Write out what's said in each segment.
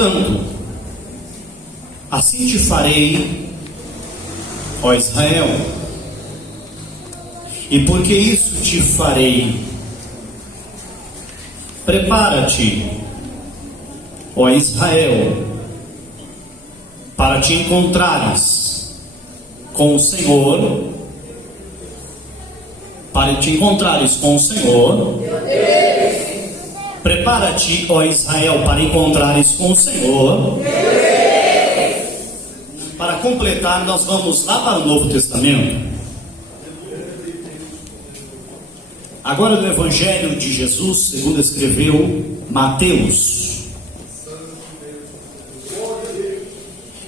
Portanto, assim te farei, ó Israel, e porque isso te farei, prepara-te, ó Israel, para te encontrares com o Senhor, para te encontrares com o Senhor. Prepara-te, ó Israel, para encontrares com o Senhor. Para completar, nós vamos lá para o Novo Testamento. Agora no Evangelho de Jesus, segundo escreveu Mateus.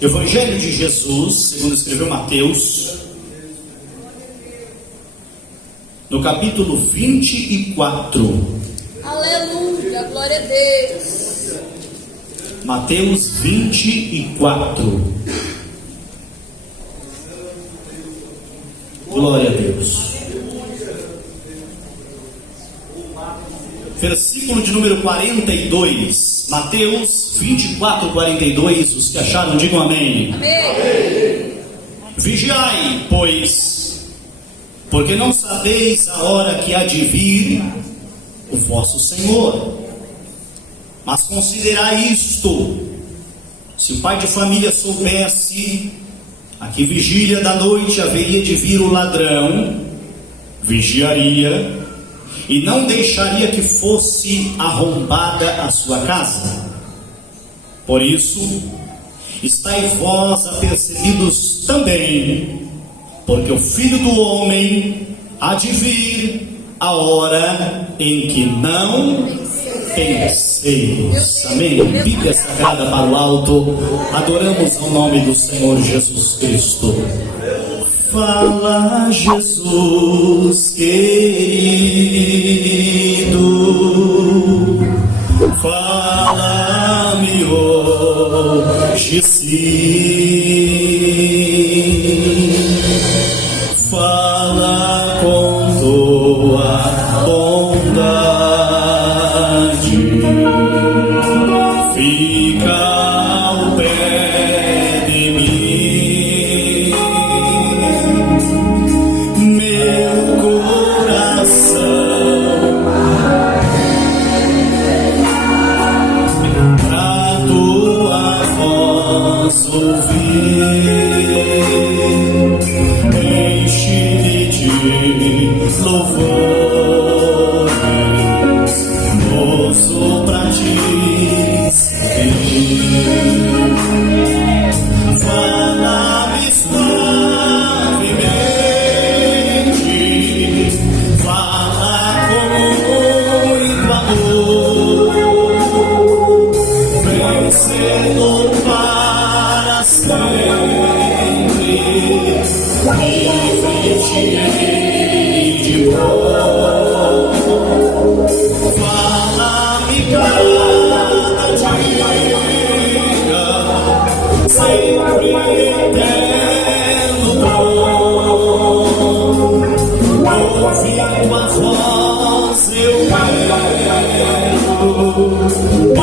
Evangelho de Jesus, segundo escreveu Mateus, no capítulo 24. Aleluia, glória a Deus. Mateus 24. Glória a Deus. Versículo de número 42. Mateus 24, 42. Os que acharam, digam amém. Amém. Vigiai, pois, porque não sabeis a hora que há de vir o vosso Senhor. Mas considerai isto: se o pai de família soubesse a que vigília da noite haveria de vir o ladrão, vigiaria e não deixaria que fosse arrombada a sua casa. Por isso, estai vós apercebidos também, porque o Filho do Homem há de vir a hora em que não penseis. Amém. Bíblia Sagrada para o alto, adoramos ao nome do Senhor Jesus Cristo. Fala, Jesus querido, fala-me hoje sim, fala com tua bondade, fica ao pé de mim. Enche-me de louvores, moço pra ti servir. Fala-me suavemente, fala com muito amor, vencedor para sempre, livre-te de dor. Fala-me cada dia, sempre eterno dom. Ouvindo a voz eu quero,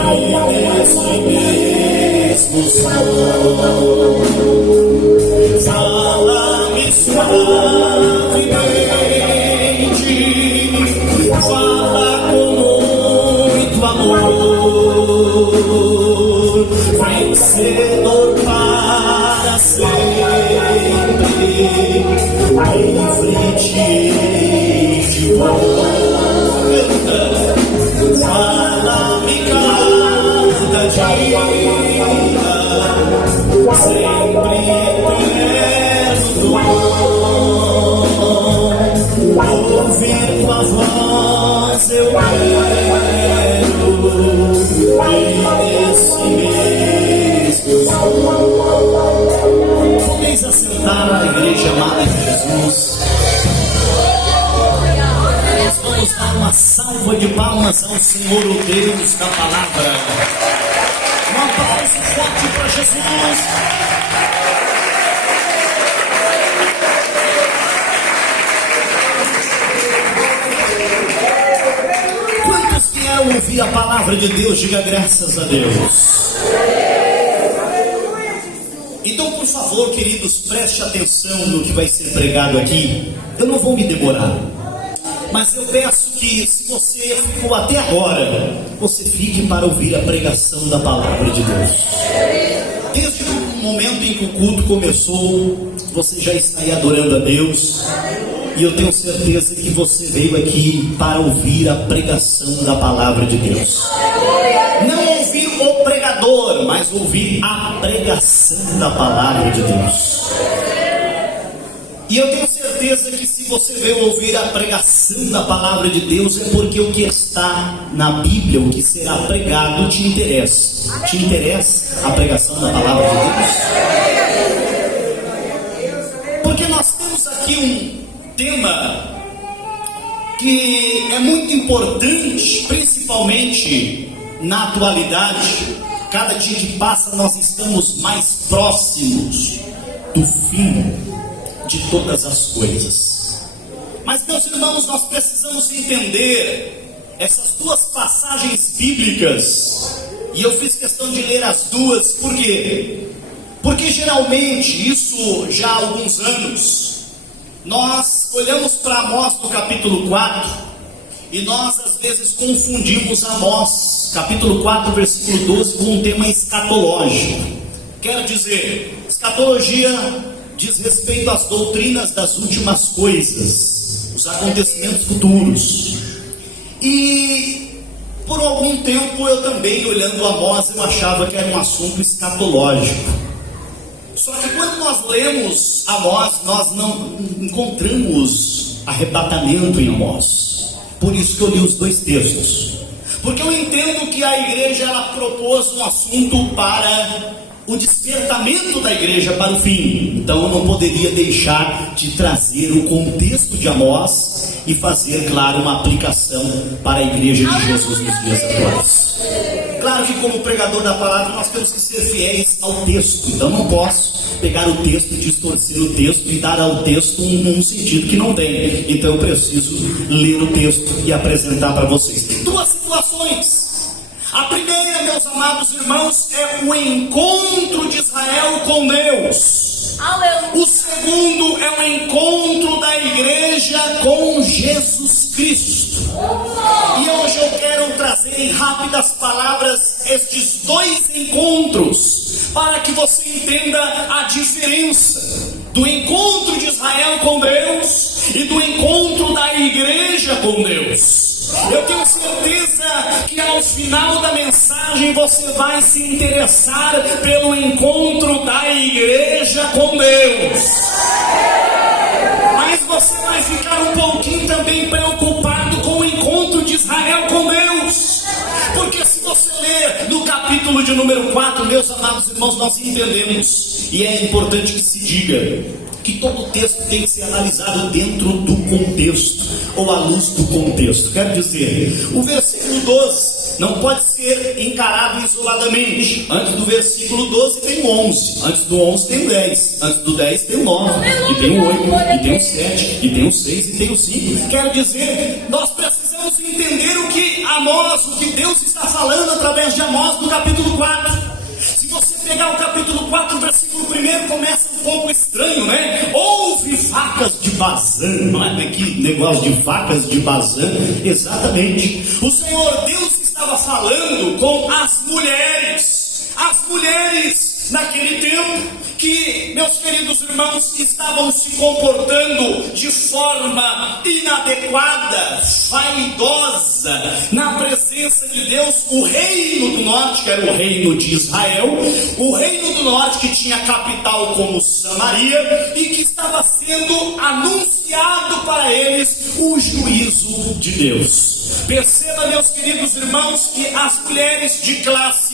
e nesse mesmo som. Fala-me suavemente, fala com muito amor, vencedor para sempre, livre-te de dor. Fala-me cada dia, sempre eterno dom. Ouvir tua voz eu quero, e nesse mesmo som. Podeis assentar a igreja amada de Jesus. Nós vamos dar uma salva de palmas ao Senhor, o Deus da palavra. Um aplauso forte para Jesus. Quantos querem ouvir a palavra de Deus? Diga graças a Deus. Então, por favor, queridos, preste atenção no que vai ser pregado aqui. Eu não vou me demorar, mas eu peço que, se você ficou até agora, você fique para ouvir a pregação da palavra de Deus. Desde o momento em que o culto começou, você já está aí adorando a Deus, e eu tenho certeza que você veio aqui para ouvir a pregação da palavra de Deus. Não ouvir o pregador, mas ouvir a pregação da palavra de Deus. E eu tenho certeza que se você veio ouvir a pregação da palavra de Deus, é porque o que está na Bíblia, o que será pregado, te interessa. Te interessa a pregação da palavra de Deus? Porque nós temos aqui um tema que é muito importante, principalmente na atualidade. Cada dia que passa nós estamos mais próximos do fim de todas as coisas. Mas, meus irmãos, nós precisamos entender essas duas passagens bíblicas, e eu fiz questão de ler as duas. Por quê? Porque geralmente, isso já há alguns anos, nós olhamos para Amós no capítulo 4, e nós às vezes confundimos Amós, capítulo 4, versículo 12, com um tema escatológico. Quero dizer, escatologia diz respeito às doutrinas das últimas coisas, os acontecimentos futuros. E por algum tempo eu também, olhando Amós, eu achava que era um assunto escatológico. Só que quando nós lemos Amós, nós não encontramos arrebatamento em Amós. Por isso que eu li os dois textos. Porque eu entendo que a igreja, ela propôs um assunto para o despertamento da igreja para o fim. Então eu não poderia deixar de trazer o contexto de Amós e fazer, claro, uma aplicação para a igreja de Jesus nos dias atuais. Claro que como pregador da palavra nós temos que ser fiéis ao texto. Então não posso pegar o texto, distorcer o texto e dar ao texto um sentido que não tem. Então eu preciso ler o texto e apresentar para vocês. Duas situações. A primeira, meus amados irmãos, é o encontro de Israel com Deus. Aleluia. O segundo é o encontro da igreja com Jesus Cristo. E hoje eu quero trazer em rápidas palavras estes dois encontros, para que você entenda a diferença do encontro de Israel com Deus e do encontro da igreja com Deus. Eu tenho certeza que ao final da mensagem você vai se interessar pelo encontro da igreja com Deus. Mas você vai ficar um pouquinho também preocupado com o encontro de Israel com Deus. Porque se você ler no capítulo de número 4, meus amados irmãos, nós entendemos, e é importante que se diga, que todo texto tem que ser analisado dentro do contexto, ou à luz do contexto. Quero dizer, o versículo 12 não pode ser encarado isoladamente. Antes do versículo 12 tem o 11, antes do 11 tem o 10, antes do 10 tem o 9, e tem o 8, e tem o 7, e tem o 6, e tem o 5. Quero dizer, nós precisamos entender o que Amós, o que Deus está falando através de Amós no capítulo 4. Se você pegar o capítulo 4, versículo 1, começa um pouco estranho, né? Houve vacas de Bazã. Não é que negócio de vacas de Bazã? Exatamente. O Senhor Deus estava falando com as mulheres. As mulheres naquele tempo que, meus queridos irmãos, estavam se comportando de forma inadequada, vaidosa, na presença de Deus. O reino do norte, que era o reino de Israel, o reino do norte que tinha capital como Samaria, e que estava sendo anunciado para eles o juízo de Deus. Perceba, meus queridos irmãos, que as mulheres de classe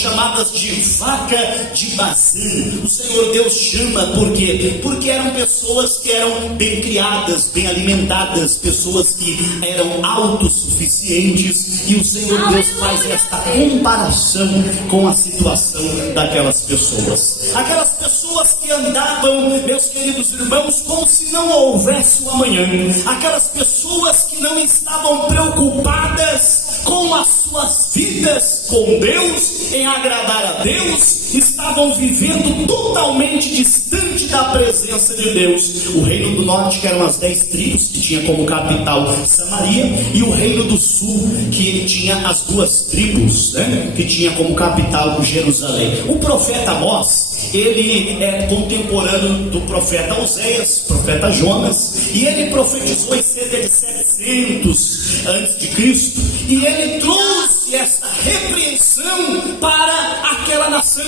chamadas de vaca de Bazã, o Senhor Deus chama, por quê? Porque eram pessoas que eram bem criadas, bem alimentadas, pessoas que eram autossuficientes, e o Senhor Deus faz esta comparação com a situação daquelas pessoas. Aquelas pessoas que andavam, meus queridos irmãos, como se não houvesse o amanhã. Aquelas pessoas que não estavam preocupadas com as suas vidas com Deus, em agradar a Deus, estavam vivendo totalmente distante da presença de Deus. O reino do norte, que eram as 10 tribos, que tinha como capital Samaria, e o reino do sul, que tinha as 2 tribos, que tinha como capital Jerusalém. O profeta Amós, ele é contemporâneo do profeta Oséias, profeta Jonas, e ele profetizou em cerca de 700 antes de Cristo, e ele trouxe essa repreensão para aquela nação.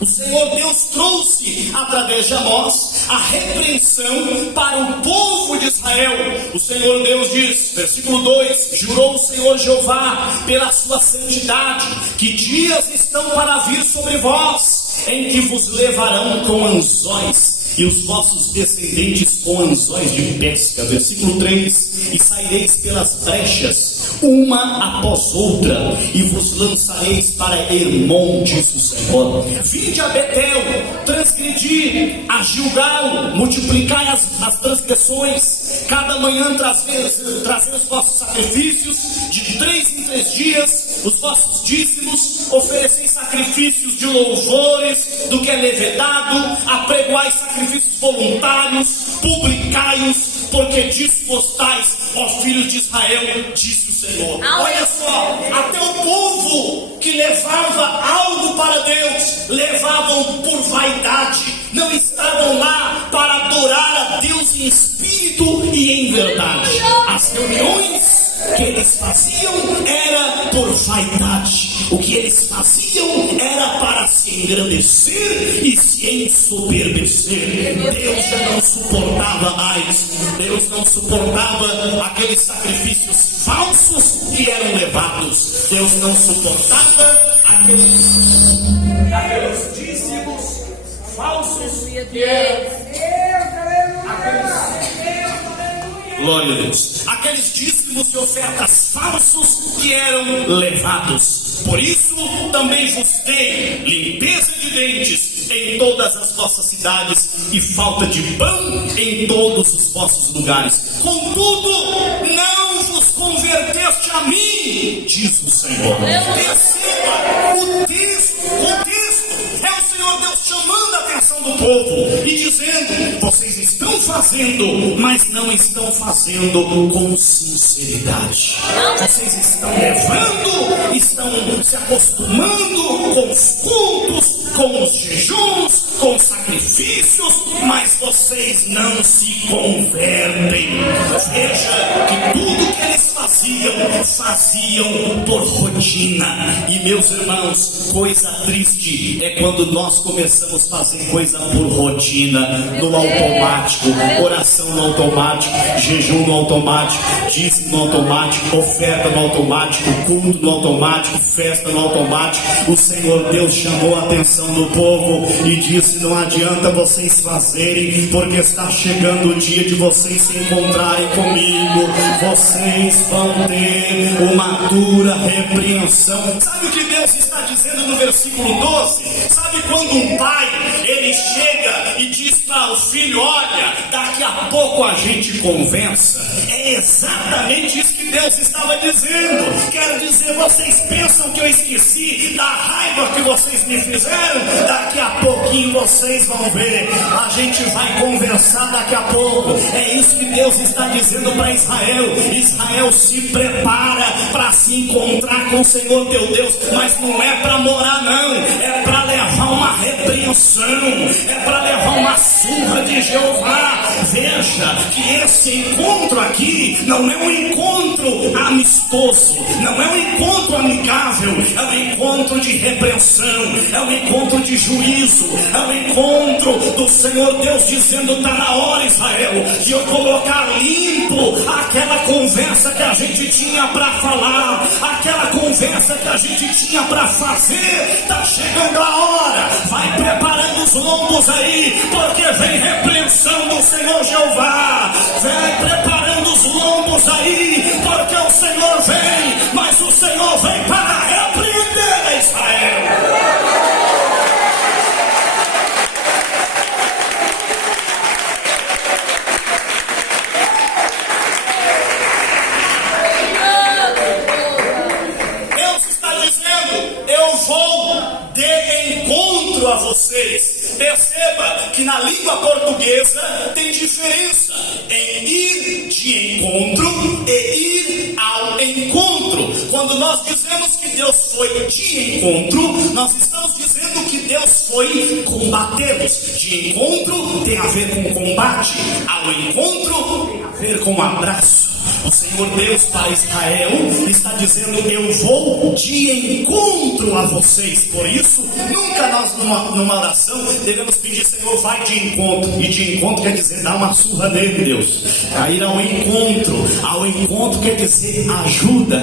O Senhor Deus trouxe, através de Amós, a repreensão para o povo de Israel. O Senhor Deus diz, versículo 2: jurou o Senhor Jeová pela sua santidade, que dias estão para vir sobre vós, em que vos levarão com anzóis, e os vossos descendentes com anzóis de pesca. Versículo 3: e saireis pelas brechas, uma após outra, e vos lançareis para Hermon, diz o Senhor. Vinde a Betel, transgredi, a Gilgal, multiplicai as transgressões, cada manhã trazei os vossos sacrifícios, de 3 em 3 dias, os vossos dízimos, ofereceis sacrifícios de louvores, do que é levedado, apregoai sacrifícios voluntários, publicai-os, porque dispostais, ó filhos de Israel, disse o Senhor. Olha só, até o povo que levava algo para Deus, levavam por vaidade, não estavam lá para adorar a Deus em espírito e em verdade. As reuniões que eles faziam era por vaidade. O que eles faziam era para se engrandecer e se ensoberbecer. Deus já não suportava mais. Deus não suportava aqueles sacrifícios falsos que eram levados. Deus não suportava aqueles dízimos falsos que eram. Glória a Deus. Aqueles dízimos e ofertas falsos que eram levados. Por isso também vos dei limpeza de dentes em todas as vossas cidades, e falta de pão em todos os vossos lugares. Contudo, não vos converteste a mim, diz o Senhor. Perceba o contexto. É o Senhor Deus chamando a atenção do povo e dizendo: vocês estão fazendo, mas não estão fazendo com sinceridade. Vocês estão levando, estão se acostumando com os cultos, com os jejuns, com os sacrifícios, mas vocês não se convertem. Veja que tudo que eles faziam por rotina. E meus irmãos, coisa triste é quando nós começamos a fazer coisa por rotina, no automático, oração no automático, jejum no automático, dízimo no automático, oferta no automático, culto no automático, festa no automático. O Senhor Deus chamou a atenção do povo e disse: não adianta vocês fazerem, porque está chegando o dia de vocês se encontrarem comigo. Vocês vão ter uma dura repreensão. Sabe o que Deus está dizendo no versículo 12? Sabe quando um pai, ele chega e diz para o filho: olha, daqui a pouco a gente conversa? É exatamente isso que Deus estava dizendo. Quero dizer, vocês pensam que eu esqueci da raiva que vocês me fizeram? Daqui a pouquinho vocês vão ver, a gente vai conversar daqui a pouco. É isso que Deus está dizendo para Israel. Israel, se prepara para se encontrar com o Senhor teu Deus, mas não é para morar não, é para levar uma repreensão, é para levar uma surra de Jeová. Veja que esse encontro aqui não é um encontro amistoso, não é um encontro amigável, é um encontro de repreensão, é um encontro de juízo, é um encontro do Senhor Deus dizendo: está na hora, Israel, de eu colocar limpo aquela conversa que a gente tinha para falar, aquela conversa que a gente tinha para fazer. Está chegando a hora, vai preparando os lombos aí, porque vem repreensão do Senhor Jeová. Vem preparando os lombos aí, porque o Senhor vem, mas o Senhor vem para repreender a Israel. vocês. Perceba que na língua portuguesa tem diferença em ir de encontro e ir ao encontro. Quando nós dizemos que Deus foi de encontro, nós estamos dizendo que Deus foi combatê-los. De encontro tem a ver com combate, ao encontro tem a ver com abraço. O Senhor Deus para Israel está dizendo: eu vou de encontro a vocês. Por isso, nunca nós numa oração devemos pedir: Senhor, vai de encontro. E de encontro quer dizer dar uma surra nele, Deus. A ir ao encontro. Ao encontro quer dizer ajuda,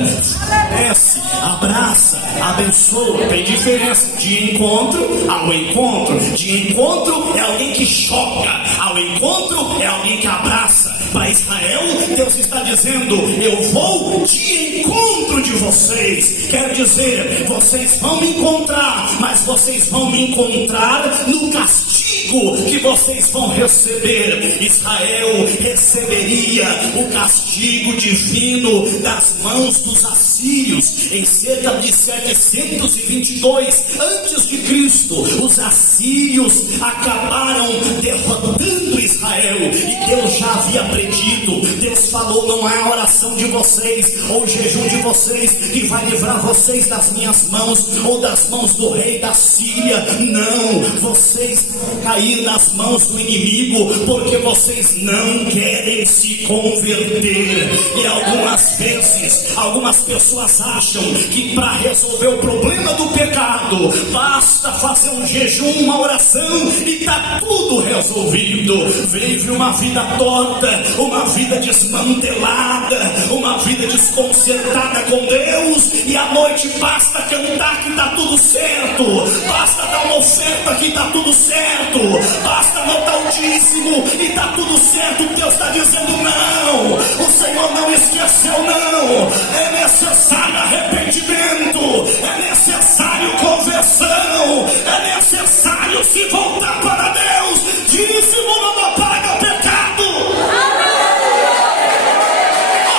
desce, abraça, abençoa. Tem diferença de encontro ao encontro. De encontro é alguém que choca, ao encontro é alguém que abraça. Para Israel, Deus está dizendo: eu vou de encontro de vocês. Quer dizer, vocês vão me encontrar, mas vocês vão me encontrar no castigo que vocês vão receber. Israel receberia o castigo divino das mãos dos assírios em cerca de 722 antes de Cristo. Os assírios acabaram derrotando Israel e Deus já havia predito. Deus falou: não é a oração de vocês ou o jejum de vocês que vai livrar vocês das minhas mãos ou das mãos do rei da Síria. Não, vocês vão cair nas mãos do inimigo porque vocês não querem se converter. E algumas vezes, algumas pessoas acham que para resolver o problema do pecado basta fazer um jejum, uma oração e está tudo resolvido. Vive uma vida torta, uma vida desmantelada, uma vida desconcertada com Deus, e à noite basta cantar que está tudo certo, basta dar uma oferta que está tudo certo, basta anotar o dízimo e está tudo certo. Deus está dizendo: não, o Senhor não esqueceu, não. É necessário arrependimento, é necessário conversão, é necessário se voltar para Deus. Dízimo não apaga o pecado,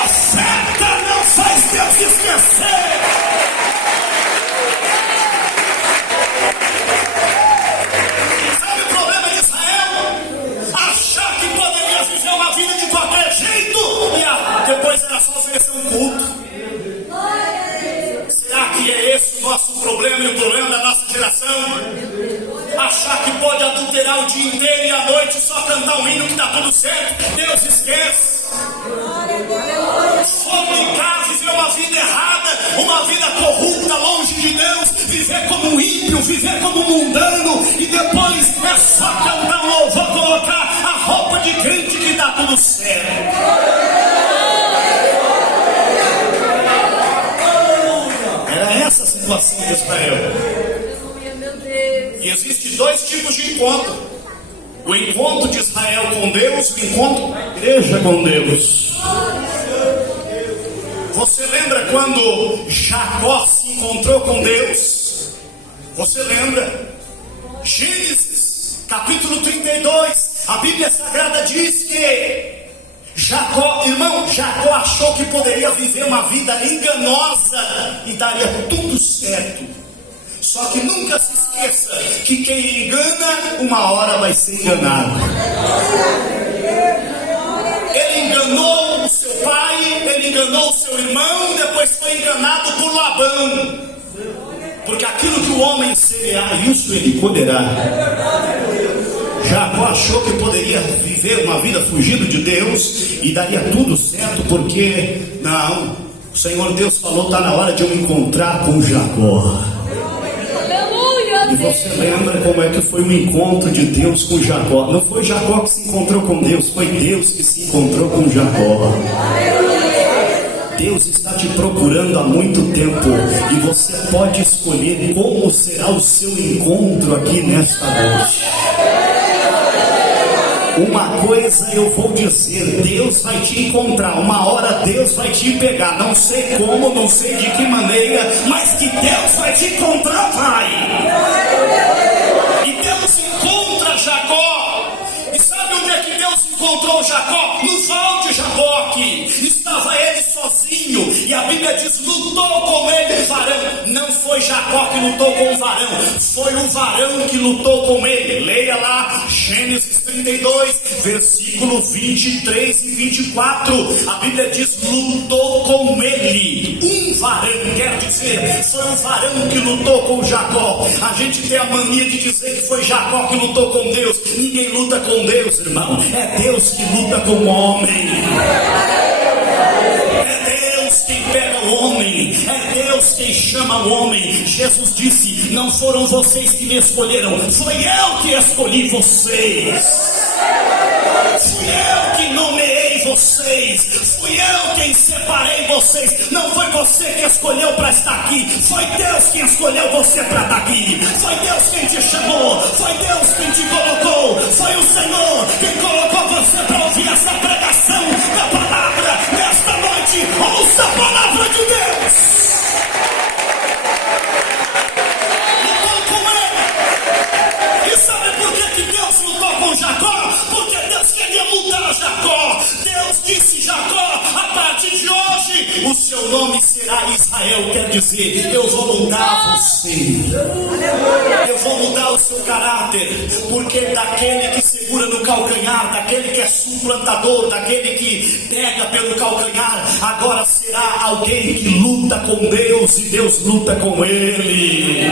oferta não faz Deus esquecer. Sabe o problema de Israel? Achar que poderia viver uma vida de qualquer jeito e depois era só oferecer um culto. Será que é esse o nosso problema e o problema da nossa geração? Achar que pode adulterar o dia inteiro e à noite só cantar um hino que está tudo certo. Deus esquece. Fornicar, viver uma vida errada, uma vida corrupta, longe de Deus, viver como um ímpio, viver como um mundano, e depois é só cantar um louvor, colocar a roupa de crente que está tudo certo. Era essa a situação de Israel. E existem dois tipos de encontro: o encontro de Israel com Deus e o encontro da igreja com Deus. Você lembra quando Jacó se encontrou com Deus? Você lembra? Gênesis capítulo 32, a Bíblia Sagrada diz que Jacó achou que poderia viver uma vida enganosa e daria tudo certo. Só que nunca se esqueça que quem engana, uma hora vai ser enganado. Ele enganou o seu pai, ele enganou o seu irmão, depois foi enganado por Labão. Porque aquilo que o homem semear, isso ele colherá. Jacó achou que poderia viver uma vida fugindo de Deus e daria tudo certo, porque não, o Senhor Deus falou: está na hora de eu me encontrar com Jacó. E você lembra como é que foi o encontro de Deus com Jacó? Não foi Jacó que se encontrou com Deus, foi Deus que se encontrou com Jacó. Deus está te procurando há muito tempo e você pode escolher como será o seu encontro aqui nesta noite. Uma coisa eu vou dizer: Deus vai te encontrar, uma hora Deus vai te pegar, não sei como, não sei de que maneira, mas que Deus vai te encontrar, vai. E Deus encontra Jacó. E sabe onde é que Deus encontrou Jacó? No val de Jaboque. estava ele sozinho, e a Bíblia diz, lutou com ele o varão. Não foi Jacó que lutou com o varão, foi o varão que lutou com ele. Leia lá Gênesis 32, versículo 23 e 24. A Bíblia diz, lutou com ele. Um varão, quer dizer, foi um varão que lutou com Jacó. A gente tem a mania de dizer que foi Jacó que lutou com Deus. Ninguém luta com Deus, irmão. É Deus que luta com o homem. É Deus quem pega o homem. É Deus quem chama o homem. Jesus disse, não foram vocês que me escolheram, foi eu que escolhi vocês. Fui eu que nomeei vocês. Fui eu quem separei vocês. Não foi você que escolheu para estar aqui. Foi Deus quem escolheu você para estar aqui. Foi Deus quem te chamou. Foi Deus quem te colocou. Foi o Senhor quem colocou você para ouvir essa pregação da palavra nesta noite. Ouça a palavra de Deus. Lutou com ele. E sabe por que Deus lutou com Jacó? Porque Deus queria mudar Jacó. Deus disse, Jacó, a partir de hoje o seu nome será Israel. Quer dizer, eu vou mudar você. Eu vou mudar o seu caráter. Porque daquele que segura no calcanhar, daquele que é suplantador, daquele que pega pelo calcanhar, agora será alguém que luta com Deus e Deus luta com ele.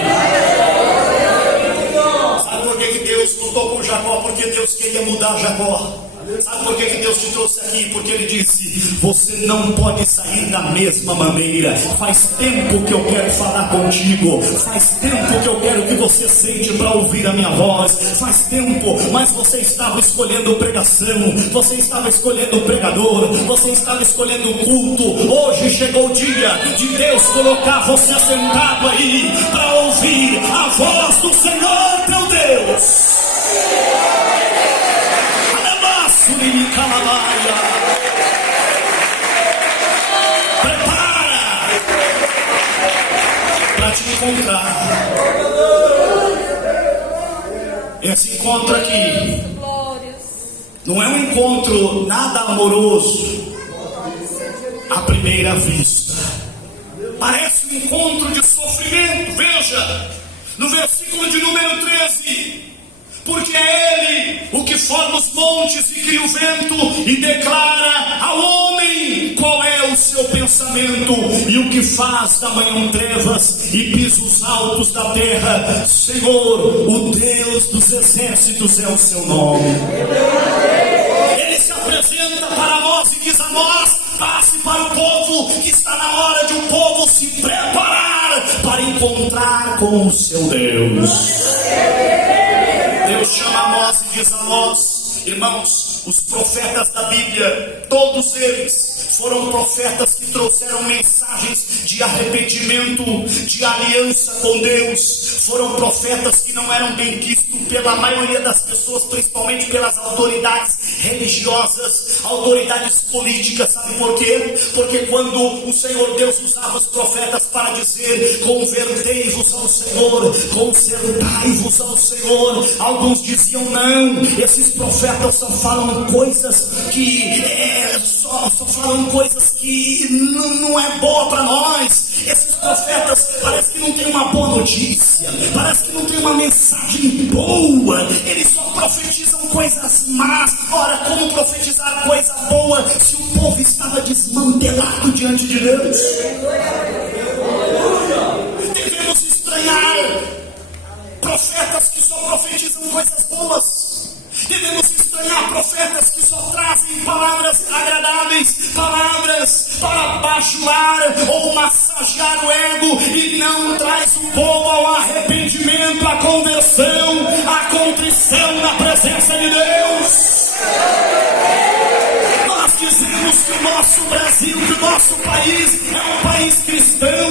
Sabe por que Deus lutou com Jacó? Porque Deus queria mudar Jacó. Sabe por que Deus te trouxe aqui? Porque Ele disse, você não pode sair da mesma maneira. Faz tempo que eu quero falar contigo. Faz tempo que eu quero que você sente para ouvir a minha voz. Faz tempo, mas você estava escolhendo pregação. Você estava escolhendo pregador. Você estava escolhendo culto. Hoje chegou o dia de Deus colocar você sentado aí para ouvir a voz do Senhor teu Deus. Prepara para te encontrar. Esse encontro aqui não é um encontro nada amoroso à primeira vista. Parece um encontro de sofrimento. Veja no versículo de número 13. Porque é Ele o que forma os montes e cria o vento e declara ao homem qual é o seu pensamento, e o que faz da manhã trevas e pisa os altos da terra. Senhor, o Deus dos exércitos é o seu nome. Ele se apresenta para nós e diz a nós, passe para o povo, que está na hora de o povo se preparar para encontrar com o seu Deus. Deus chama a nós e diz a nós, irmãos, os profetas da Bíblia, todos eles foram profetas que trouxeram mensagens de arrependimento, de aliança com Deus. Foram profetas que não eram bem vistos pela maioria das pessoas, principalmente pelas autoridades religiosas, autoridades políticas. Sabe por quê? Porque quando o Senhor Deus usava os profetas para dizer, convertei-vos ao Senhor, consertai-vos ao Senhor, alguns diziam, não, esses profetas só falam coisas que só falam coisas que não é boa para nós. Esses profetas parece que não tem uma boa notícia, parece que não tem uma mensagem boa, eles só profetizam coisas más. Ora, como profetizar coisa boa se o povo estava desmantelado diante de Deus? Devemos estranhar profetas que só profetizam coisas boas. Devemos estranhar profetas que só trazem palavras agradáveis, palavras para bajular ou massagear o ego, e não traz o povo ao arrependimento, à conversão, à contrição na presença de Deus. Nós dizemos que o nosso Brasil, que o nosso país é um país cristão.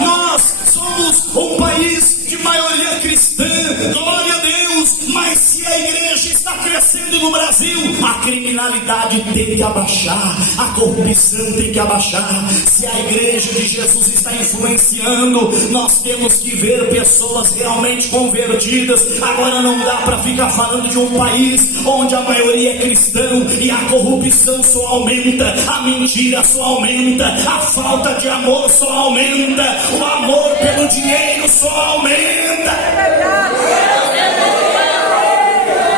Nós somos um país de maioria cristã, glória a Deus. Mas se a igreja está crescendo, acontecendo no Brasil? A criminalidade tem que abaixar, a corrupção tem que abaixar. Se a igreja de Jesus está influenciando, nós temos que ver pessoas realmente convertidas. Agora não dá para ficar falando de um país onde a maioria é cristão e a corrupção só aumenta, a mentira só aumenta, a falta de amor só aumenta, o amor pelo dinheiro só aumenta.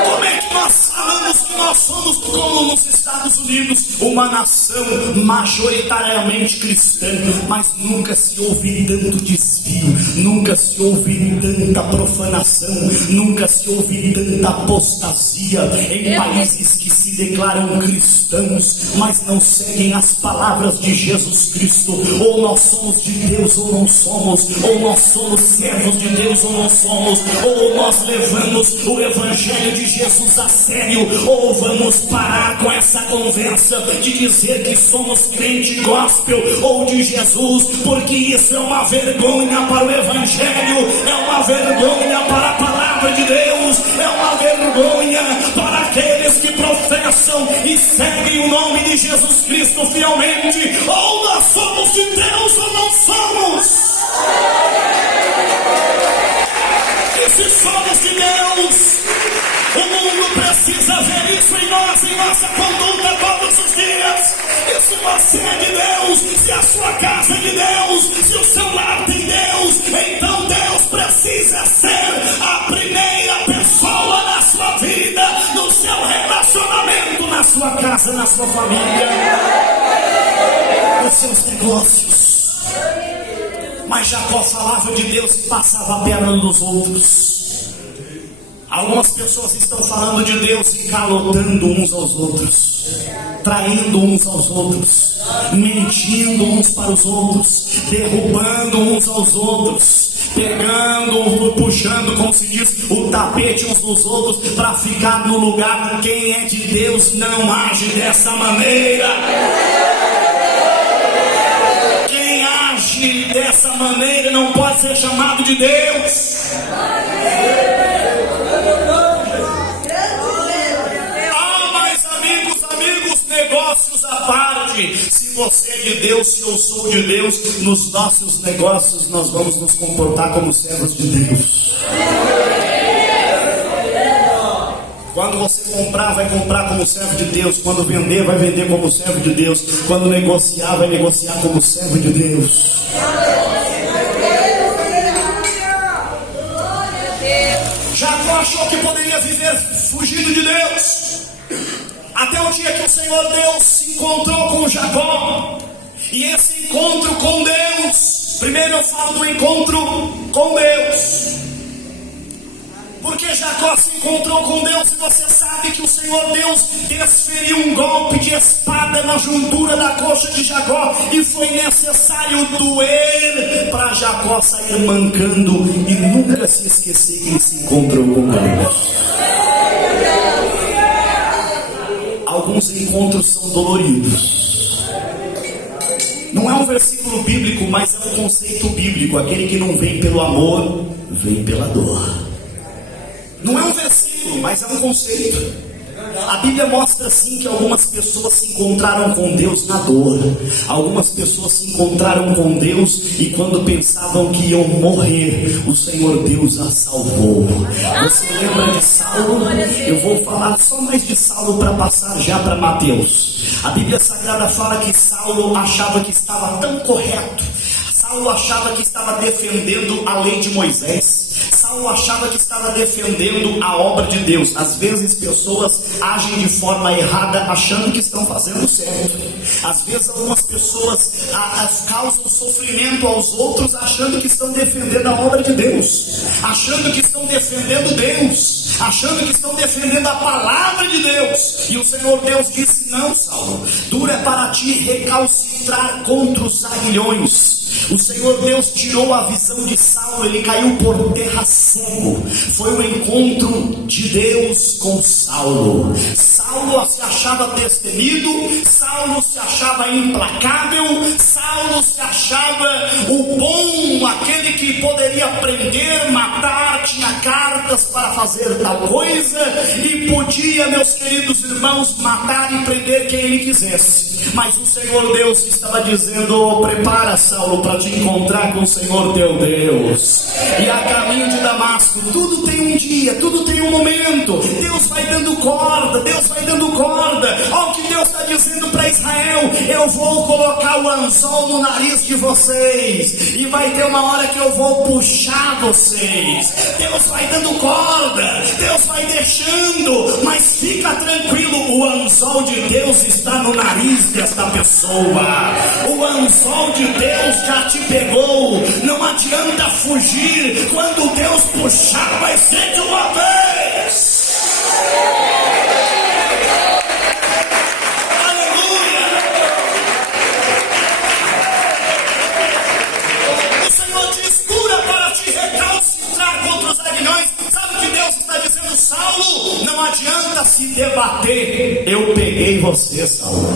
Como é que nós falamos que nós somos, como nos Estados Unidos, uma nação majoritariamente cristã, mas nunca se ouve tanto desvio, nunca se ouve tanta profanação, nunca se ouve tanta apostasia em países que se declaram cristãos, mas não seguem as palavras de Jesus Cristo. Ou nós somos de Deus ou não somos, ou nós somos servos de Deus ou não somos, ou nós levamos o evangelho de Jesus a sério, ou vamos parar com essa conversa de dizer que somos crente gospel ou de Jesus, porque isso é uma vergonha para o evangelho, é uma vergonha para a palavra de Deus, é uma vergonha para aqueles que professam e seguem o nome de Jesus Cristo fielmente. Ou nós somos de Deus ou não somos. E se somos de Deus, o mundo precisa ver isso em nós, em nossa conduta todos os dias. E se você é de Deus, se a sua casa é de Deus, se o seu lar tem Deus, então Deus precisa ser a primeira pessoa na sua vida, no seu relacionamento, na sua casa, na sua família, nos seus negócios. Mas Jacó falava de Deus e passava a perna dos outros. Algumas pessoas estão falando de Deus e calotando uns aos outros, traindo uns aos outros, mentindo uns para os outros, derrubando uns aos outros, pegando, puxando, como se diz, o tapete uns dos outros para ficar no lugar. Quem é de Deus não age dessa maneira. Quem age dessa maneira não pode ser chamado de Deus. Negócios à parte. Se você é de Deus, se eu sou de Deus, nos nossos negócios nós vamos nos comportar como servos de Deus. Quando você comprar, vai comprar como servo de Deus. Quando vender, vai vender como servo de Deus. Quando negociar, vai negociar como servo de Deus. Jacó achou que poderia viver fugindo de Deus, até o dia que o Senhor Deus se encontrou com Jacó. E esse encontro com Deus, primeiro eu falo do encontro com Deus, porque Jacó se encontrou com Deus, e você sabe que o Senhor Deus desferiu um golpe de espada na juntura da coxa de Jacó, e foi necessário doer para Jacó sair mancando e nunca se esquecer que ele se encontrou com Deus. Alguns encontros são doloridos. Não é um versículo bíblico, mas é um conceito bíblico. Aquele que não vem pelo amor, vem pela dor. Não é um versículo, mas é um conceito. A Bíblia mostra assim que algumas pessoas se encontraram com Deus na dor. Algumas pessoas se encontraram com Deus e quando pensavam que iam morrer, o Senhor Deus as salvou. Você lembra de Saulo? Eu vou falar só mais de Saulo para passar já para Mateus. A Bíblia Sagrada fala que Saulo achava que estava tão correto. Saulo achava que estava defendendo a lei de Moisés. Saulo achava que estava defendendo a obra de Deus. Às vezes pessoas agem de forma errada achando que estão fazendo certo. Às vezes algumas pessoas causam sofrimento aos outros achando que estão defendendo a obra de Deus, achando que estão defendendo Deus, achando que estão defendendo a palavra de Deus. E o Senhor Deus disse: não, Saulo, dura para ti recalcitrar contra os aguilhões. O Senhor Deus tirou a visão de Saulo, ele caiu por terra cego. Foi o encontro de Deus com Saulo. Saulo se achava destemido, Saulo se achava implacável, Saulo se achava o bom, aquele que poderia prender, matar, tinha cartas para fazer tal coisa, e podia, meus queridos irmãos, matar e prender quem ele quisesse. Mas o Senhor Deus estava dizendo: prepara, Saulo, para te encontrar com o Senhor teu Deus. E a caminho de Damasco, tudo tem um dia, tudo tem um momento. Deus vai dando corda, Deus vai dando corda. Olha o que Deus está dizendo para Israel: eu vou colocar o anzol no nariz de vocês, e vai ter uma hora que eu vou puxar vocês. Deus vai dando corda, Deus vai deixando, mas fica tranquilo, o anzol de Deus está no nariz desta pessoa. O anzol de Deus já te pegou. Não adianta fugir. Quando Deus puxar, vai ser de uma vez. Aleluia. O Senhor diz: cura para te recalcitrar contra os aguilhões. Sabe o que Deus está dizendo? Saulo, não adianta se debater. Eu peguei você, Saulo.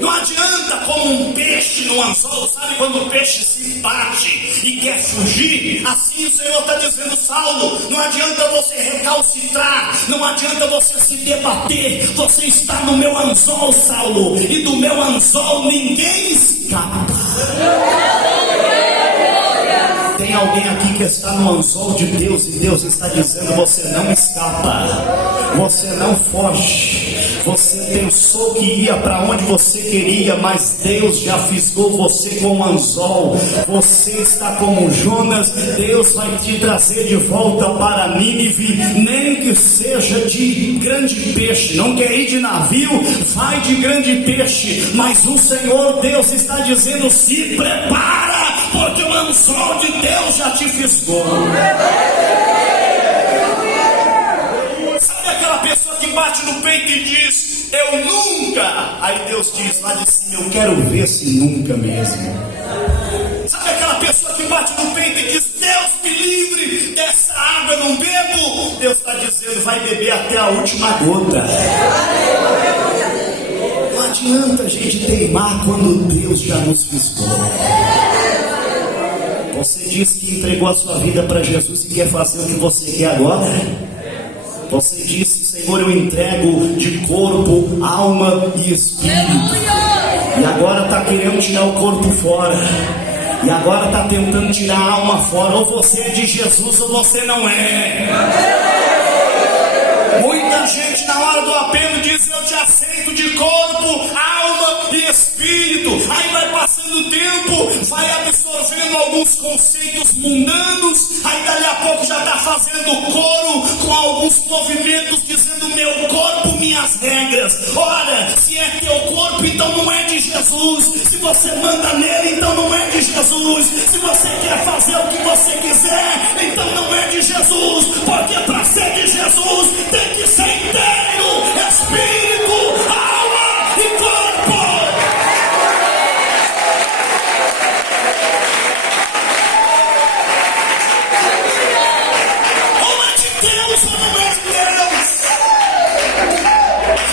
Não adianta como um peixe no anzol. Sabe quando o peixe se bate e quer fugir? Assim o Senhor está dizendo: Saulo, não adianta você recalcitrar, não adianta você se debater. Você está no meu anzol, Saulo, e do meu anzol ninguém escapa. Tem alguém aqui que está no anzol de Deus, e Deus está dizendo: você não escapa, você não foge. Você pensou que ia para onde você queria, mas Deus já fisgou você com o anzol. Você está como Jonas. Deus vai te trazer de volta para Nínive, nem que seja de grande peixe. Não quer ir de navio? Vai de grande peixe. Mas o Senhor Deus está dizendo: se prepara, porque o anzol de Deus já te fisgou. Sabe aquela pessoa que bate no peito e diz: eu nunca? Aí Deus diz lá de cima: eu quero ver se nunca mesmo. Sabe aquela pessoa que bate no peito e diz: Deus me livre, dessa água eu não bebo? Deus está dizendo: vai beber até a última gota. Não adianta a gente teimar quando Deus já nos fisgou. Você diz que entregou a sua vida para Jesus e quer fazer o que você quer agora? Você disse: Senhor, eu entrego de corpo, alma e espírito. E agora está querendo tirar o corpo fora. E agora está tentando tirar a alma fora. Ou você é de Jesus ou você não é. Muita gente na hora do apelo diz: eu te aceito de corpo, alma e espírito. Aí vai passando o tempo, vai absorvendo alguns conceitos mundanos. Aí dali a pouco já está fazendo coro com alguns movimentos dizendo: meu corpo, minhas regras. Ora, se é teu corpo, então não é de Jesus. Se você manda nele, então não é de Jesus. Se você quer fazer o que você quiser, então não é de Jesus. Porque para ser de Jesus tem que ser inteiro, espírito, alma e corpo. Ou é de Deus ou não é de Deus.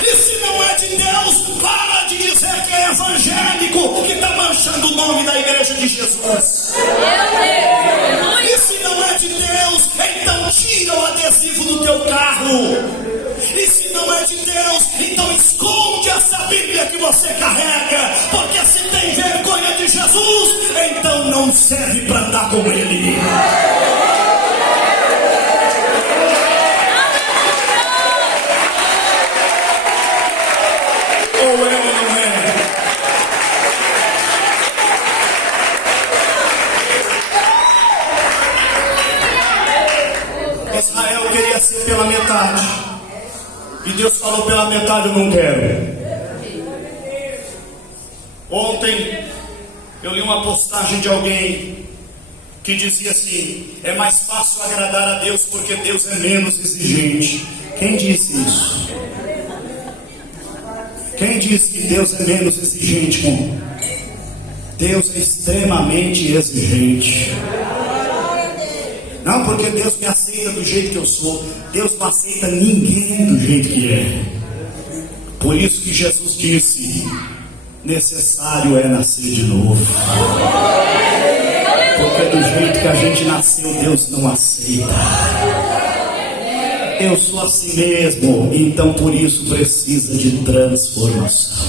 E se não é de Deus, para de dizer que é evangélico, que está manchando o nome da igreja de Jesus. E se não é de Deus, então tira o adesivo do teu carro. E se não é de Deus, então esconde essa Bíblia que você carrega. Porque se tem vergonha de Jesus, então não serve para andar com ele. Ou é ou não é? Israel queria ser pela metade. E Deus falou: pela metade eu não quero. Ontem eu li uma postagem de alguém que dizia assim: é mais fácil agradar a Deus porque Deus é menos exigente. Quem disse isso? Quem disse que Deus é menos exigente com? Deus é extremamente exigente. Não porque Deus me aceita do jeito que eu sou. Deus não aceita ninguém do jeito que é. Por isso que Jesus disse: necessário é nascer de novo. Porque do jeito que a gente nasceu, Deus não aceita. Eu sou assim mesmo, então por isso precisa de transformação.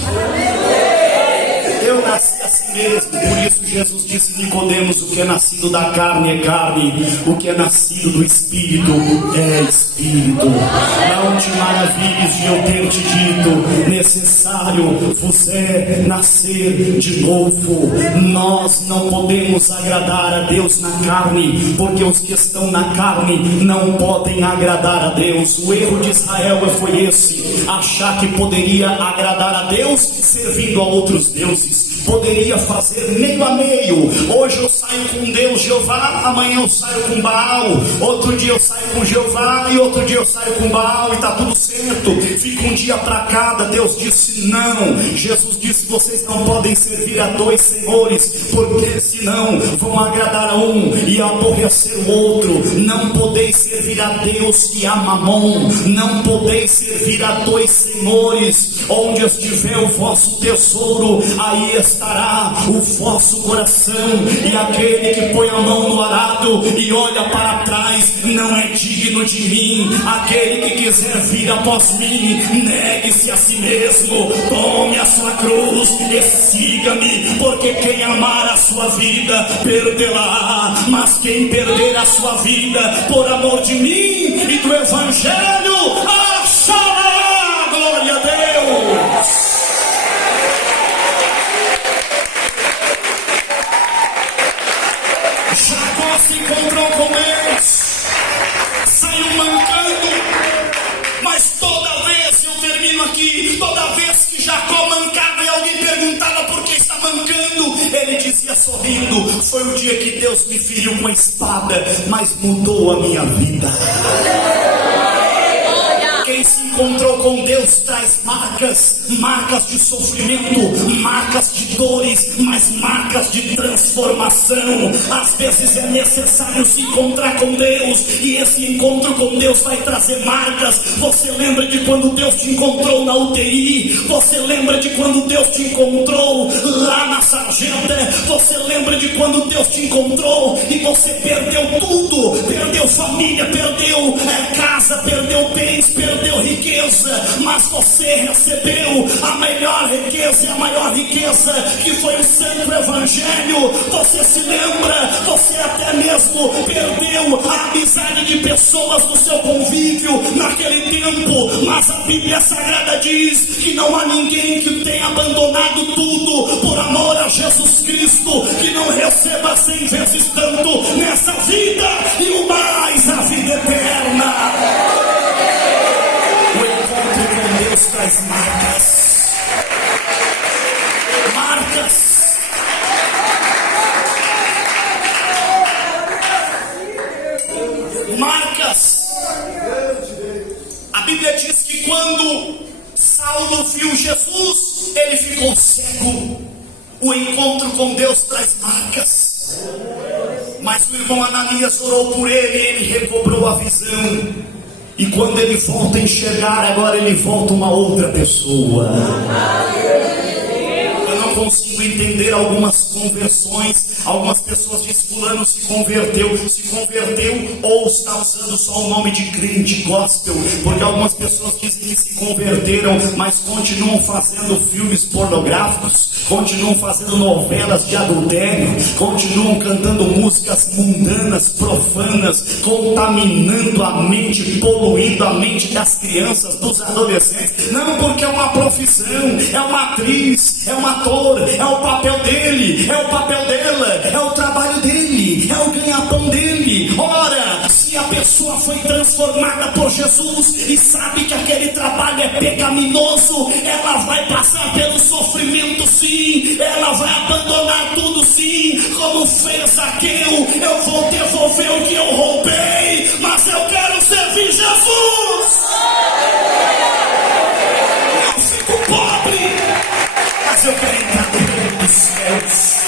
Eu nasci assim mesmo, por isso Jesus disse a Nicodemos: o que é nascido da carne é carne, o que é nascido do Espírito é Espírito. Não te maravilhes de eu ter te dito: necessário vos é nascer de novo. Nós não podemos agradar a Deus na carne, porque os que estão na carne não podem agradar a Deus. O erro de Israel foi esse: achar que poderia agradar a Deus servindo a outros deuses. Poderia fazer meio a meio. Hoje eu saio com Deus, Jeová, amanhã eu saio com Baal, outro dia eu saio com Jeová e outro dia eu saio com Baal, e está tudo certo. Fica um dia para cada. Deus disse não. Jesus disse: vocês não podem servir a dois senhores, porque senão vão agradar a um e aborrecer o outro. Não podeis servir a Deus e a Mamon. Não podeis servir a dois senhores. Onde estiver o vosso tesouro, aí estará o vosso coração. E aquele que põe a mão no arado e olha para trás não é digno de mim. Aquele que quiser vir após mim, negue-se a si mesmo, tome a sua cruz e siga-me. Porque quem amar a sua vida perdê-la, mas quem perder a sua vida por amor de mim e do Evangelho achará. Glória a Deus. Jacó se encontrou com Deus, saiu mancando, mas toda vez, eu termino aqui, toda vez que Jacó mancava e alguém perguntava por que está mancando, ele dizia sorrindo: foi o dia que Deus me feriu com a espada, mas mudou a minha vida. Quem se encontrou com Deus traz marcas, marcas de sofrimento, marcas de dores, mas marcas de transformação. Às vezes é necessário se encontrar com Deus, e esse encontro com Deus vai trazer marcas. Você lembra de quando Deus te encontrou na UTI? Você lembra de quando Deus te encontrou lá na sarjeta? Você lembra de quando Deus te encontrou e você perdeu tudo? Perdeu família, perdeu casa, perdeu bens, perdeu riqueza, mas você recebeu a melhor riqueza e a maior riqueza, que foi o Santo Evangelho. Você se lembra? Você até mesmo perdeu a amizade de pessoas do seu convívio naquele tempo, mas a Bíblia Sagrada diz que não há ninguém que tenha abandonado tudo por amor a Jesus Cristo que não receba 100 vezes tanto nessa vida e o mais a vida eterna. Deus traz marcas, marcas. Marcas. A Bíblia diz que quando Saulo viu Jesus, ele ficou cego. O encontro com Deus traz marcas. Mas o irmão Ananias orou por ele e ele recobrou a visão. E quando ele volta a enxergar, agora ele volta uma outra pessoa. Eu não consigo entender algumas conversões. Algumas pessoas dizem: fulano se converteu ou está usando só o nome de crente gospel. Porque algumas pessoas dizem que se converteram, mas continuam fazendo filmes pornográficos, continuam fazendo novelas de adultério, continuam cantando músicas mundanas, profanas, contaminando a mente, poluindo a mente das crianças, dos adolescentes. Não, porque é uma profissão, é uma atriz, é um ator, é o papel dele, é o papel dela, é o trabalho dele, é o ganha-pão dele. Ora, se a pessoa foi transformada por Jesus e sabe que aquele trabalho é pecaminoso, ela vai passar pelo sofrimento, sim, ela vai abandonar tudo, sim, como fez Zaqueu. Eu vou devolver o que eu roubei, mas eu quero servir Jesus. Eu fico pobre, mas eu quero entrar no reino dos céus.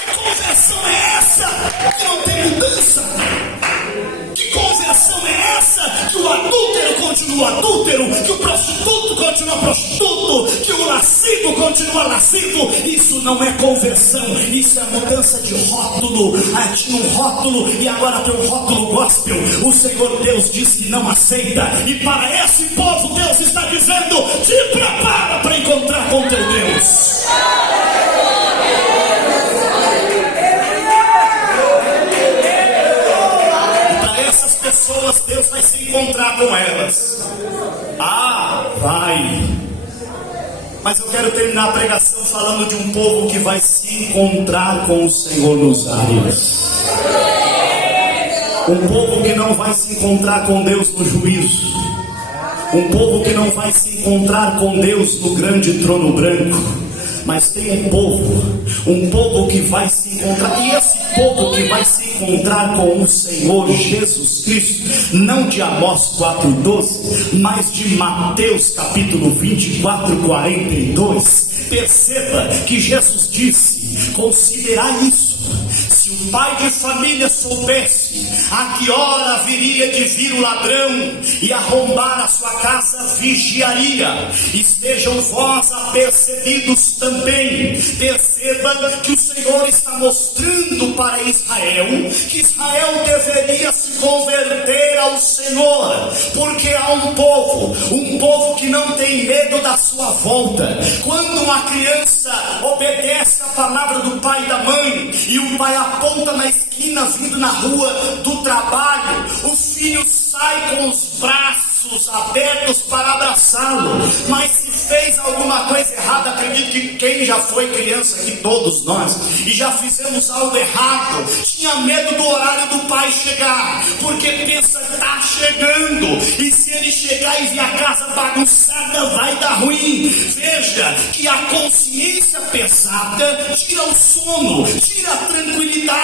Que conversão é essa que não tem mudança? Que conversão é essa que o adúltero continua adúltero, que o prostituto continua prostituto, que o lascivo continua lascivo. Isso não é conversão, isso é mudança de rótulo. Tinha um rótulo e agora tem um rótulo gospel. O Senhor Deus diz que não aceita, e para esse povo Deus está dizendo: te prepara para encontrar com teu Deus. Pessoas, Deus vai se encontrar com elas. Vai. Mas eu quero terminar a pregação falando de um povo que vai se encontrar com o Senhor nos ares. Um povo que não vai se encontrar com Deus no juízo. Um povo que não vai se encontrar com Deus no grande trono branco. Mas tem um povo que vai se encontrar, e esse povo que vai se encontrar com o Senhor Jesus Cristo, não de Amós 4,12, mas de Mateus capítulo 24, 42. Perceba que Jesus disse: considerai isso. Se o pai de família soubesse a que hora viria de vir o ladrão e arrombar a sua casa, vigiaria. Estejam vós apercebidos também. Perceba que o Senhor está mostrando para Israel que Israel deveria se converter ao Senhor, porque há um povo que não tem medo da sua volta. Quando uma criança obedece a palavra do pai e da mãe, e o pai aponta na esquina vindo na rua do trabalho, o filho sai com os braços abertos para abraçá-lo. Mas se fez alguma coisa errada, acredito que quem já foi criança aqui, todos nós, e já fizemos algo errado, tinha medo do horário do pai chegar, porque pensa que está chegando, e se ele chegar e ver a casa bagunçada, vai dar ruim. Veja que a consciência pesada tira o sono, tira a tranquilidade.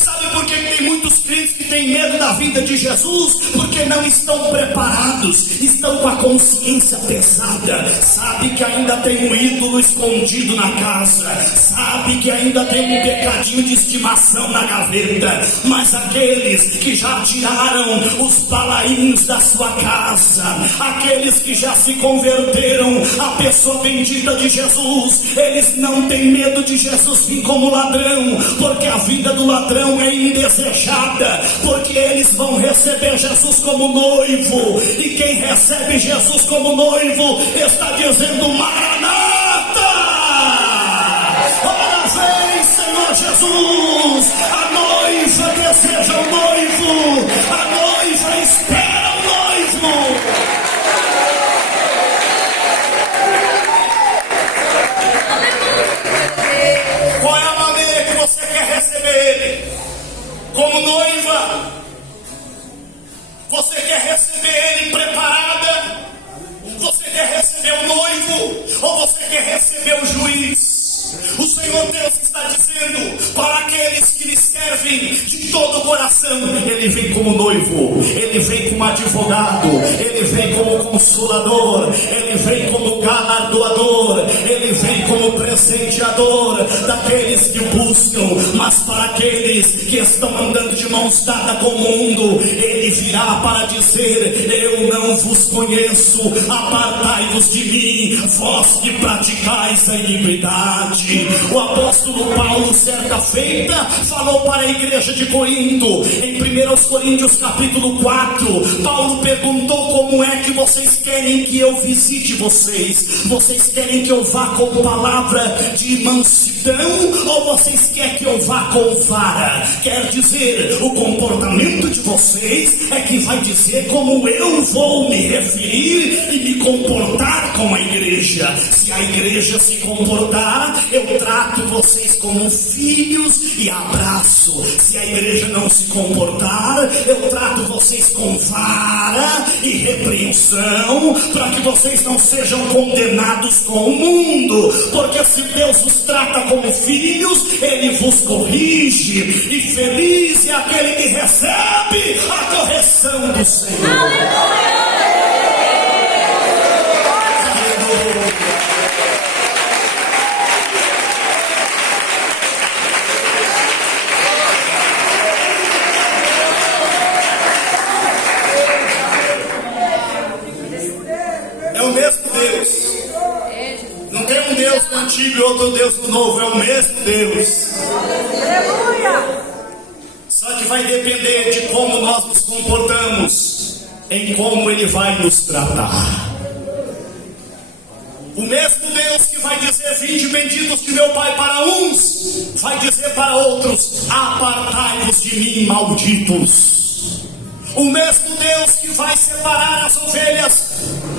Sabe por que tem muitos crentes que têm medo da vinda de Jesus? Porque não estão preparados, estão com a consciência pesada. Sabe que ainda tem um ídolo escondido na casa, sabe que ainda tem um pecadinho de estimação na gaveta. Mas aqueles que já tiraram os balaíns da sua casa, aqueles que já se converteram à pessoa bendita de Jesus, eles não têm medo de Jesus vir como ladrão, porque a vida do ladrão é indesejada, porque eles vão receber Jesus como noivo, e quem recebe Jesus como noivo está dizendo: Maranata! Ora vem, Senhor Jesus! A noiva deseja o noivo, a noiva espera o noivo. Qual é a maneira que você quer receber ele? Como noiva? Você quer receber ele preparada? Você quer receber o noivo? Ou você quer receber o juiz? O Senhor Deus está dizendo para aqueles que lhe servem de todo o coração: ele vem como noivo, ele vem como advogado, ele vem como consolador, ele vem como galardoador, ele vem como presenteador daqueles que o buscam. Mas para aqueles que estão andando de mãos dadas com o mundo, ele virá para dizer: eu não vos conheço, apartai-vos de mim, vós que praticais a iniquidade. O apóstolo Paulo, certa feita, falou para a igreja de Corinto, em 1 Coríntios capítulo 4, Paulo perguntou: como é que vocês querem que eu visite vocês? Vocês querem que eu vá com palavra de mansidão, ou vocês querem que eu vá com vara? Quer dizer, o comportamento de vocês é que vai dizer como eu vou me referir e me comportar com a igreja. Se a igreja se comportar, eu trato vocês como filhos e abraço. Se a igreja não se comportar, eu trato vocês com vara e repreensão, para que vocês não sejam condenados com o mundo. Porque se Deus os trata como filhos, ele vos corrige, e feliz é aquele que recebe a correção do Senhor. Aleluia! do Deus do novo é o mesmo Deus. Aleluia. Só que vai depender de como nós nos comportamos, em como Ele vai nos tratar. O mesmo Deus que vai dizer: vinde benditos de meu Pai para uns, vai dizer para outros: apartai-vos de mim, malditos. O mesmo Deus que vai separar as ovelhas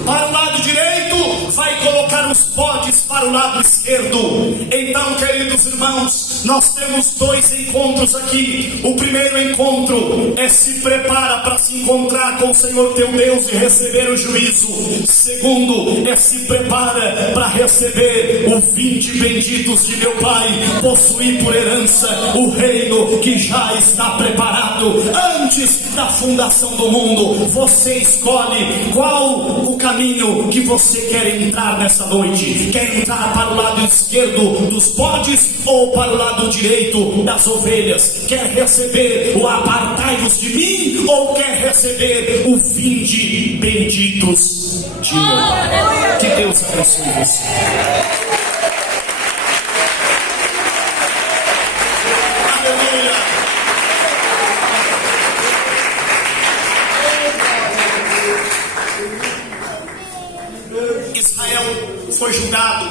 para o lado direito, vai colocar os bodes para o lado esquerdo. Então, queridos irmãos, nós temos dois encontros aqui. O primeiro encontro é: se prepara para se encontrar com o Senhor teu Deus e receber o juízo. Segundo é: se prepara para receber o vinde benditos de meu Pai, possuir por herança o reino que já está preparado antes da fundação do mundo. Você escolhe qual o caminho que você quer entrar nessa noite. Quer entrar para o lado esquerdo dos bodes ou para o lado direito das ovelhas? Quer receber o apartai-vos de mim ou quer receber o vinde benditos de meu Pai? Que Deus abençoe você. Foi julgado,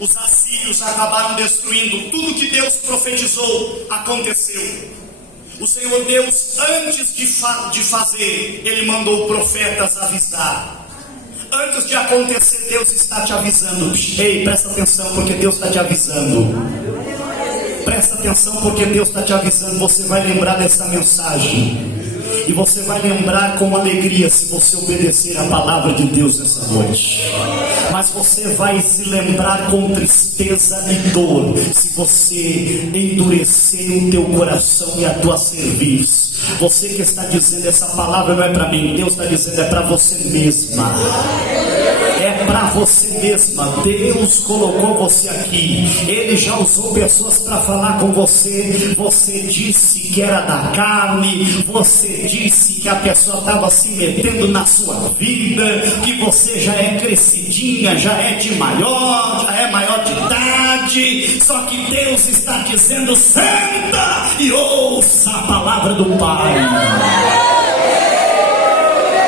os assírios acabaram destruindo tudo que Deus profetizou, aconteceu. O Senhor Deus, antes de fazer, Ele mandou profetas avisar. Antes de acontecer, Deus está te avisando. Ei, presta atenção, porque Deus está te avisando. Presta atenção, porque Deus está te avisando. Você vai lembrar dessa mensagem e você vai lembrar com alegria se você obedecer a palavra de Deus essa noite. Mas você vai se lembrar com tristeza e dor se você endurecer o teu coração e a tua cerviz. Você que está dizendo: essa palavra não é para mim, Deus está dizendo: é para você mesma. É para você mesma. Deus colocou você aqui. Ele já usou pessoas para falar com você. Você disse que era da carne. Você disse que a pessoa estava se metendo na sua vida, que você já é crescidinha, já é de maior, já é maior de idade. Só que Deus está dizendo: senta e ouça a palavra do Pai.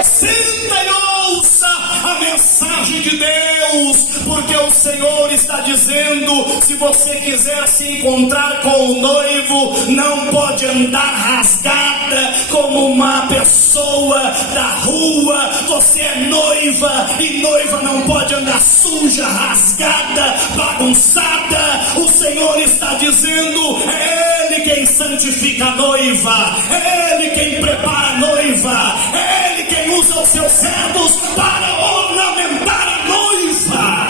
Senta e ouça a mensagem de Deus, porque o Senhor está dizendo: se você quiser se encontrar com o noivo, não pode andar rasgada como uma pessoa da rua. Você é noiva, e noiva não pode andar suja, rasgada, bagunçada. O Senhor está dizendo: é Ele quem santifica a noiva, é Ele quem prepara a noiva, é Ele quem usa os seus servos para ornamentar a noiva.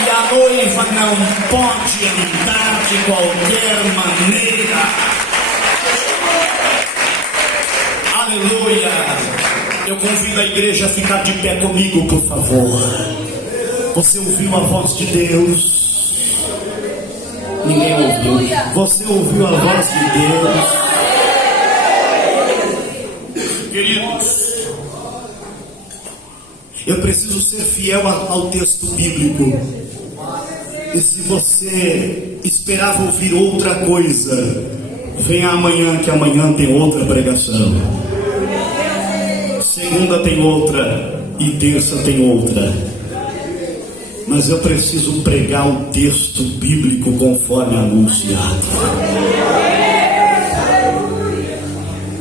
E a noiva não pode andar de qualquer maneira. Aleluia. Eu convido a igreja a ficar de pé comigo, por favor. Você ouviu a voz de Deus? Ninguém ouviu. Você ouviu a voz de Deus? Queridos, eu preciso ser fiel ao texto bíblico. E se você esperava ouvir outra coisa, venha amanhã, que amanhã tem outra pregação. Segunda tem outra e terça tem outra. Mas eu preciso pregar o texto bíblico conforme anunciado.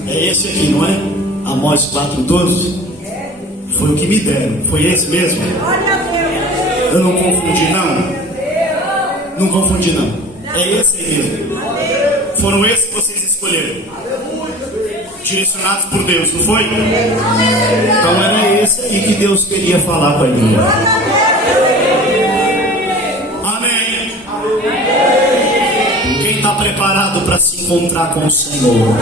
É esse aqui, não é? Amós 4:12. Foi o que me deram. Foi esse mesmo? Eu não confundi, não? Não confundi, não. É esse aí mesmo. Foram esses que vocês escolheram. Direcionados por Deus, não foi? Então era esse aí que Deus queria falar com a igreja. Amém. Quem está preparado para se encontrar com o Senhor?